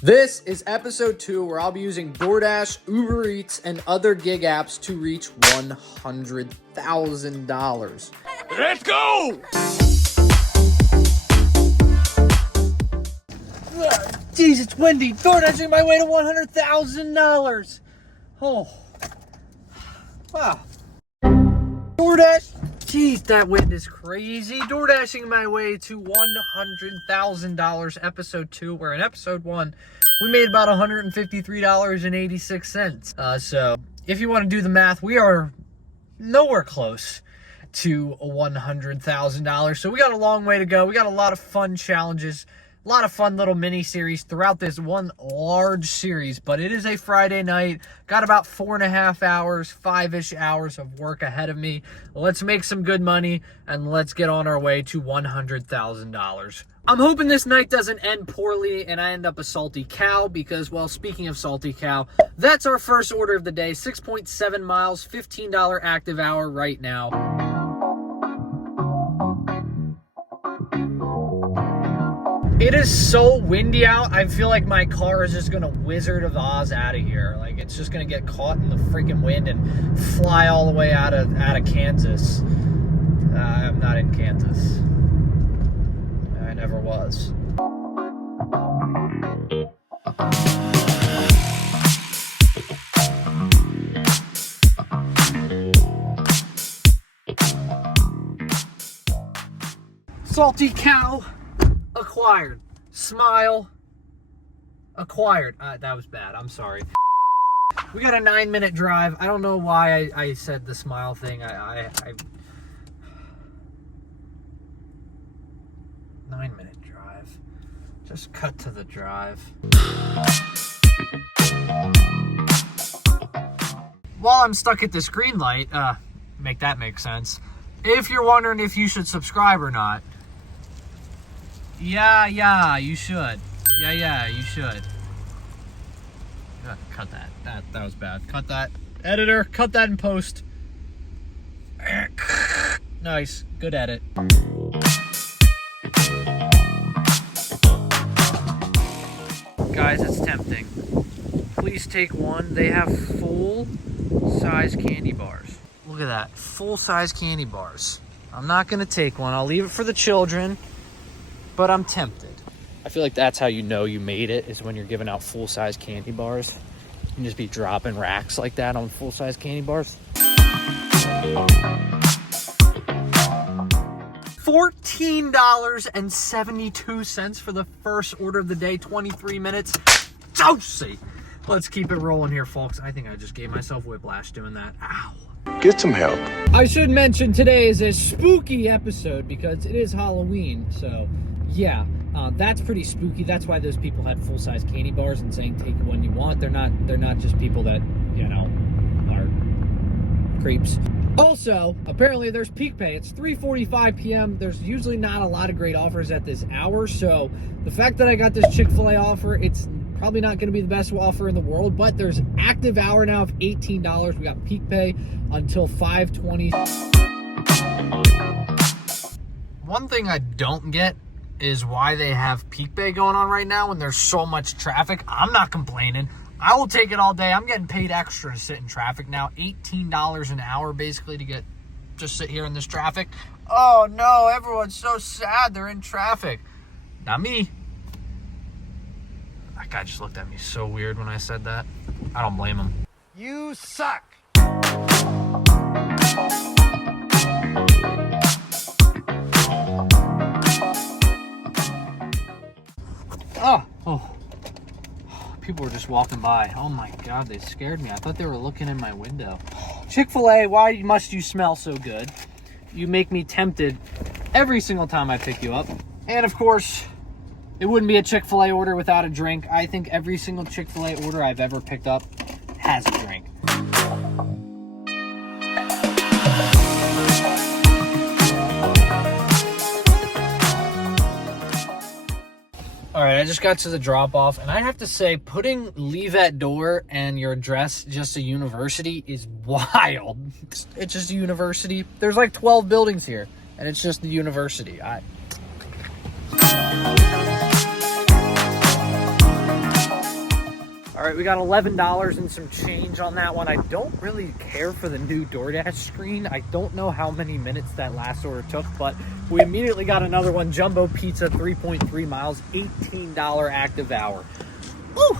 This is episode 2 where I'll be using Doordash, Uber Eats, and other gig apps to reach $100,000. Let's go! Jeez, it's windy. Doordashing my way to $100,000. Oh. Wow. Doordash. Jeez, that wind is crazy. Doordashing my way to $100,000. Episode 2, where in episode 1, we made about $153.86. So, if you want to do the math, we are nowhere close to $100,000. So, we got a long way to go. We got a lot of fun challenges. A lot of fun little mini-series throughout this one large series, but it is a Friday night. Got about 4.5 hours, 5-ish hours of work ahead of me. Let's make some good money, and let's get on our way to $100,000. I'm hoping this night doesn't end poorly, and I end up a salty cow, because, well, speaking of salty cow, that's our first order of the day. 6.7 miles, $15 active hour right now. It is so windy out, I feel like my car is just gonna Wizard of Oz out of here. Like, it's just gonna get caught in the freaking wind and fly all the way out of Kansas. I'm not in Kansas. I never was. Salty cow. Acquired. Smile. Acquired. That was bad. I'm sorry. We got a 9-minute drive. I don't know why I said the smile thing. 9-minute drive. Just cut to the drive. While I'm stuck at this green light, make that make sense. If you're wondering if you should subscribe or not, yeah, you should. Yeah, you should. Cut that. That was bad. Cut that. Editor, cut that in post. Nice. Good edit. Guys, it's tempting. Please take one. They have full-size candy bars. Look at that. Full-size candy bars. I'm not going to take one. I'll leave it for the children. But I'm tempted. I feel like that's how you know you made it, is when you're giving out full-size candy bars. You can just be dropping racks like that on full-size candy bars. $14.72 for the first order of the day, 23 minutes. Juicy! Let's keep it rolling here, folks. I think I just gave myself whiplash doing that. Ow. Get some help. I should mention today is a spooky episode because it is Halloween, so... yeah, that's pretty spooky. That's why those people had full-size candy bars and saying take one you want. They're not just people that, you know, are creeps. Also, apparently there's peak pay. It's 3:45 p.m. There's usually not a lot of great offers at this hour, so the fact that I got this Chick-fil-A offer, it's probably not going to be the best offer in the world, but there's active hour now of $18. We got peak pay until 5:20. One thing I don't get is why they have peak pay going on right now when there's so much traffic. I'm not complaining. I will take it all day. I'm getting paid extra to sit in traffic now. $18 an hour basically to just sit here in this traffic. Oh no, everyone's so sad they're in traffic. Not me. That guy just looked at me so weird when I said that. I don't blame him. You suck. Oh, people were just walking by. Oh my God, they scared me. I thought they were looking in my window. Chick-fil-A, why must you smell so good? You make me tempted every single time I pick you up. And of course, it wouldn't be a Chick-fil-A order without a drink. I think every single Chick-fil-A order I've ever picked up has a drink. All right, I just got to the drop-off, and I have to say, putting leave at door and your address just a university is wild. It's just a university. There's like 12 buildings here, and it's just the university. right, we got $11 and some change on that one. I don't really care for the new DoorDash screen. I don't know how many minutes that last order took, but we immediately got another one. Jumbo pizza, 3.3 miles, $18 active hour. Woo!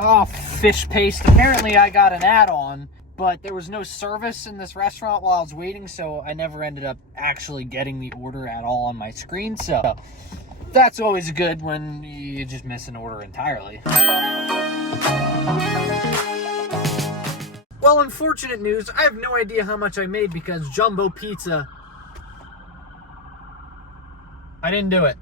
Oh, fish paste. Apparently I got an add-on, but there was no service in this restaurant while I was waiting, so I never ended up actually getting the order at all on my screen. So that's always good when you just miss an order entirely. Well, unfortunate news, I have no idea how much I made because Jumbo Pizza, I didn't do it.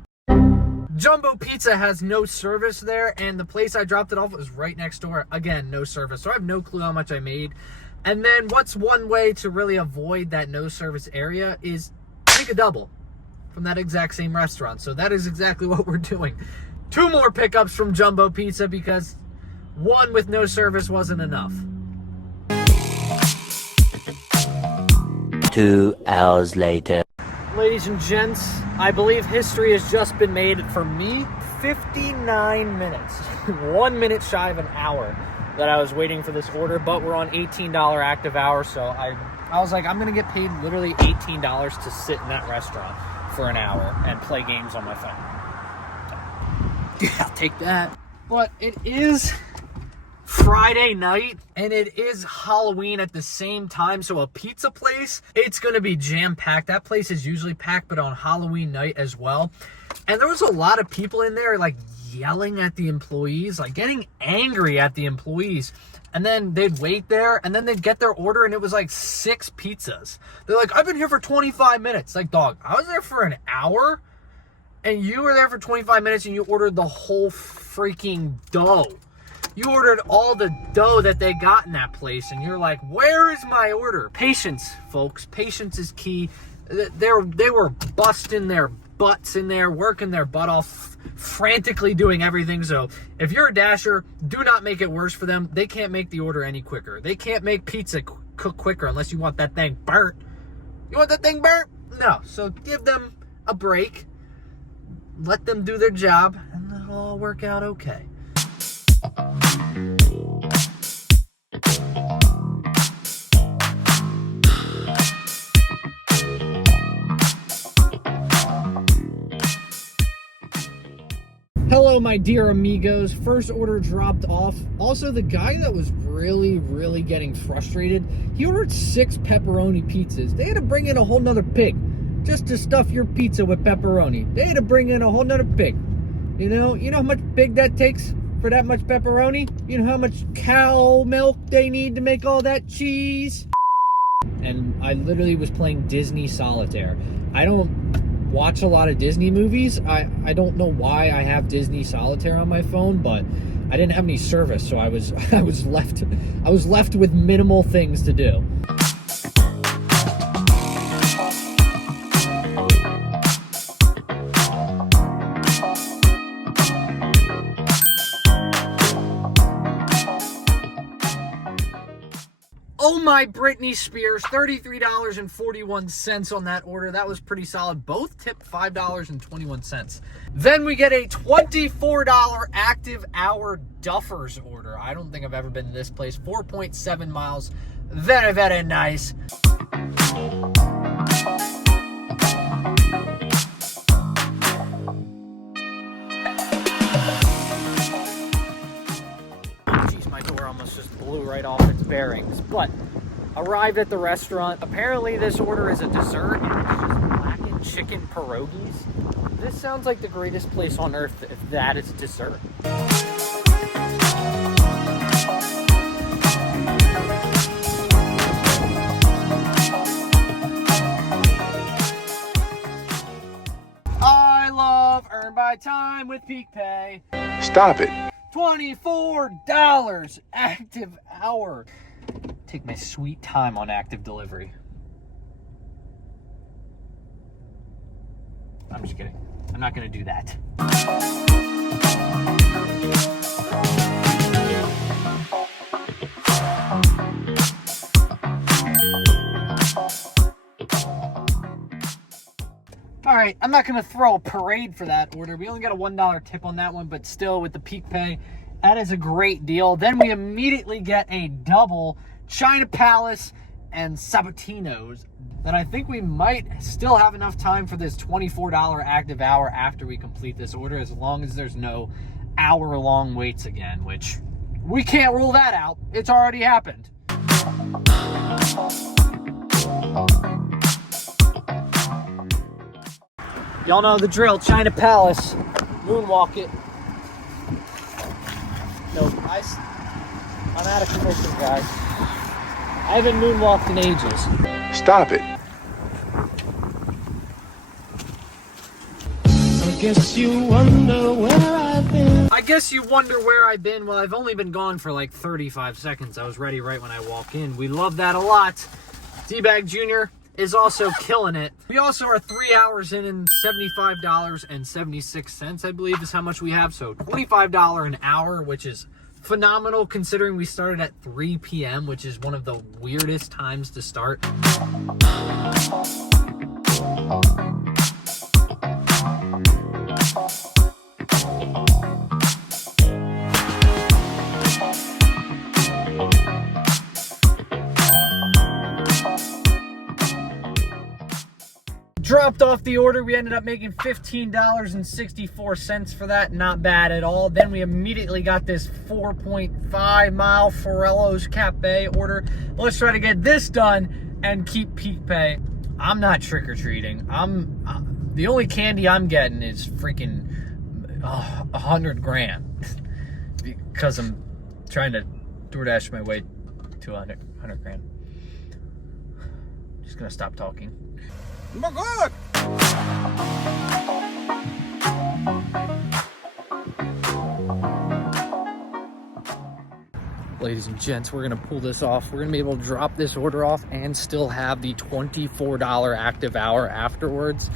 Jumbo Pizza has no service there, and the place I dropped it off was right next door. Again, no service, so I have no clue how much I made. And then what's one way to really avoid that no service area is take a double from that exact same restaurant. So that is exactly what we're doing. 2 more pickups from Jumbo Pizza because one with no service wasn't enough. 2 hours later. Ladies and gents, I believe history has just been made for me. 59 minutes. 1 minute shy of an hour that I was waiting for this order, but we're on $18 active hour, so I was like, I'm going to get paid literally $18 to sit in that restaurant for an hour and play games on my phone. So, yeah, I'll take that. But it is Friday night, and it is Halloween at the same time, so a pizza place, it's gonna be jam-packed. That place is usually packed, but on Halloween night as well. And there was a lot of people in there, like, yelling at the employees, like, getting angry at the employees. And then they'd wait there, and then they'd get their order, and it was like 6 pizzas. They're like, I've been here for 25 minutes. Like, dog, I was there for an hour, and you were there for 25 minutes, and you ordered the whole freaking dough. You ordered all the dough that they got in that place, and you're like, where is my order? Patience, folks. Patience is key. They were busting their butts in there, working their butt off, frantically doing everything. So if you're a Dasher, do not make it worse for them. They can't make the order any quicker. They can't make pizza cook quicker unless you want that thing burnt. You want that thing burnt? No. So give them a break. Let them do their job, and it'll all work out okay. Hello, my dear amigos. First order dropped off. Also, the guy that was really getting frustrated, he ordered 6 pepperoni pizzas. They had to bring in a whole nother pig just to stuff your pizza with pepperoni. They had to bring in a whole nother pig. You know how much pig that takes for that much pepperoni? You know how much cow milk they need to make all that cheese? And I literally was playing Disney Solitaire. I don't watch a lot of Disney movies. I don't know why I have Disney Solitaire on my phone, but I didn't have any service, so I was left with minimal things to do. Oh my Britney Spears, $33.41 on that order. That was pretty solid. Both tipped $5.21. Then we get a $24 active hour Duffers order. I don't think I've ever been to this place. 4.7 miles. Very nice. My door almost just blew right off its bearings, but arrived at the restaurant. Apparently this order is a dessert, and it's just blackened chicken pierogies. This sounds like the greatest place on earth if that is dessert. I love Earn by Time with Peak Pay. Stop it. $24 active hour. Take my sweet time on active delivery. I'm just kidding. I'm not going to do that. All right, I'm not going to throw a parade for that order. We only got a $1 tip on that one, but still with the peak pay, that is a great deal. Then we immediately get a double China Palace and Sabatino's. Then I think we might still have enough time for this $24 active hour after we complete this order, as long as there's no hour-long waits again, which we can't rule that out. It's already happened. Y'all know the drill. China Palace. Moonwalk it. No, I'm out of commission, guys. I haven't moonwalked in ages. Stop it. I guess you wonder where I've been. I guess you wonder where I've been. Well, I've only been gone for like 35 seconds. I was ready right when I walk in. We love that a lot. D-Bag Jr. is also killing it. We also are 3 hours in and $75.76, I believe, is how much we have. So $25 an hour, which is phenomenal considering we started at 3 p.m., which is one of the weirdest times to start. Dropped off the order. We ended up making $15.64 for that. Not bad at all. Then we immediately got this 4.5 mile Forello's Cafe order. Let's try to get this done and keep peak pay. I'm not trick-or-treating. The only candy I'm getting is freaking 100 grand because I'm trying to Doordash my way to 100 grand. Just gonna stop talking. Oh my God! Ladies and gents, we're gonna pull this off. We're gonna be able to drop this order off and still have the $24 active hour afterwards.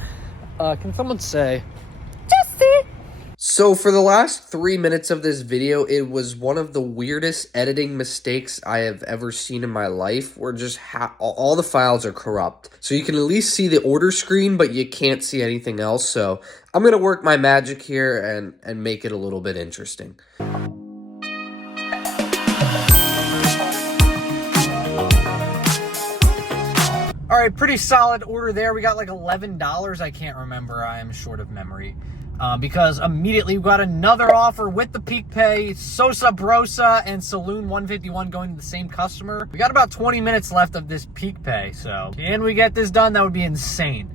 Can someone say, Jesse? So for the last 3 minutes of this video, it was one of the weirdest editing mistakes I have ever seen in my life, where just all the files are corrupt. So you can at least see the order screen, but you can't see anything else. So I'm going to work my magic here and make it a little bit interesting. All right, pretty solid order there. We got like $11. I can't remember. I am short of memory. Because immediately we got another offer with the peak pay, Sosa Brosa and Saloon 151 going to the same customer. We got about 20 minutes left of this peak pay, so can we get this done? That would be insane.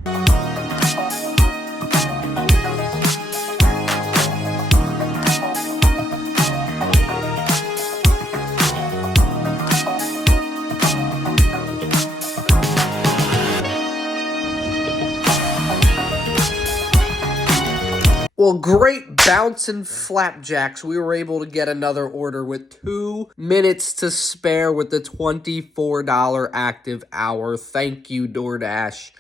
Well, great bouncing flapjacks. We were able to get another order with 2 minutes to spare with the $24 active hour. Thank you, Doordash.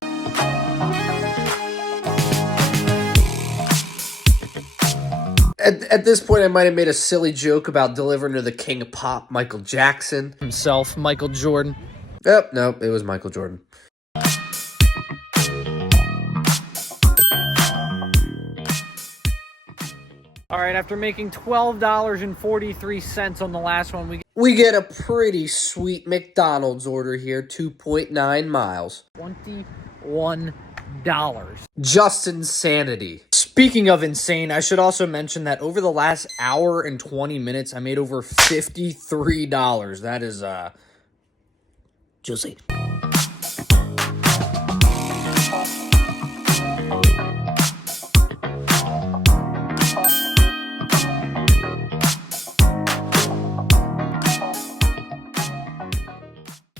At this point, I might have made a silly joke about delivering to the king of pop, Michael Jackson. Himself, Michael Jordan. Yep, nope, it was Michael Jordan. All right, after making $12.43 on the last one, we get a pretty sweet McDonald's order here, 2.9 miles. $21. Just insanity. Speaking of insane, I should also mention that over the last hour and 20 minutes, I made over $53. That is, juicy.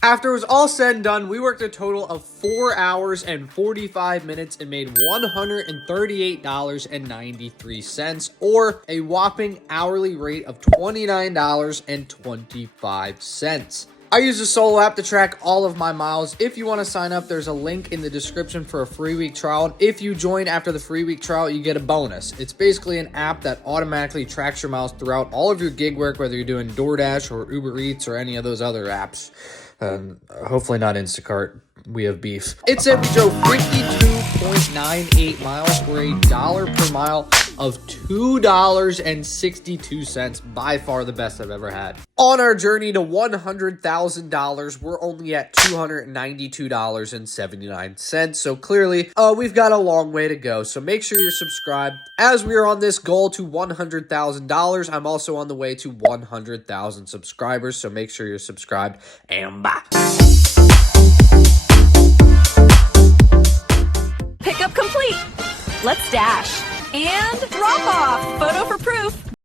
After it was all said and done, we worked a total of 4 hours and 45 minutes and made $138.93, or a whopping hourly rate of $29.25. I use a solo app to track all of my miles. If you want to sign up, there's a link in the description for a free week trial. And if you join after the free week trial, you get a bonus. It's basically an app that automatically tracks your miles throughout all of your gig work, whether you're doing DoorDash or Uber Eats or any of those other apps. And hopefully not Instacart. We have beef. It said we drove 52.98 miles for $1 per mile of $2.62. By far the best I've ever had. On our journey to $100,000, we're only at $292.79. So clearly, we've got a long way to go. So make sure you're subscribed. As we are on this goal to $100,000, I'm also on the way to 100,000 subscribers. So make sure you're subscribed. And bye. Pickup complete. Let's dash. And drop off. Photo for proof.